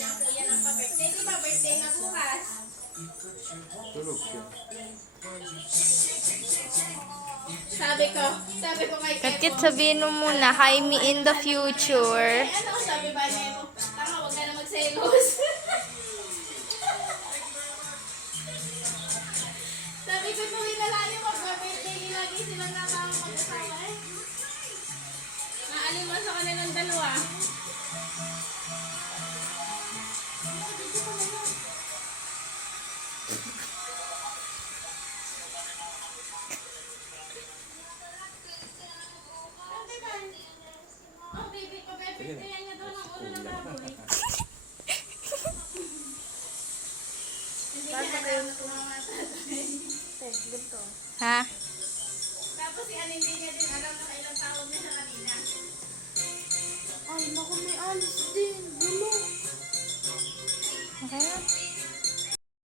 kanyang kuya ng pa-birthday. Di ba birthday na bukas? Tulog siya. Sabi ko kay Katkit, Kepo. sabihin mo muna, hi me in the future. Ano sabi ba niya? Tama, huwag ka na magselos. Sabi ko tuloy na lang yung mag-birthday. Lagi silang nakakang mag-asawa eh. Naalin mo sa kanilang dalawa. Oh, baby, pa-birthday niya doon ang ulo ng baboy. Hindi niya alam na tumamatay. Ha? Tapos si Ann hindi niya din alam na kailang tawag niya sa kanina. Ay, naku, may alis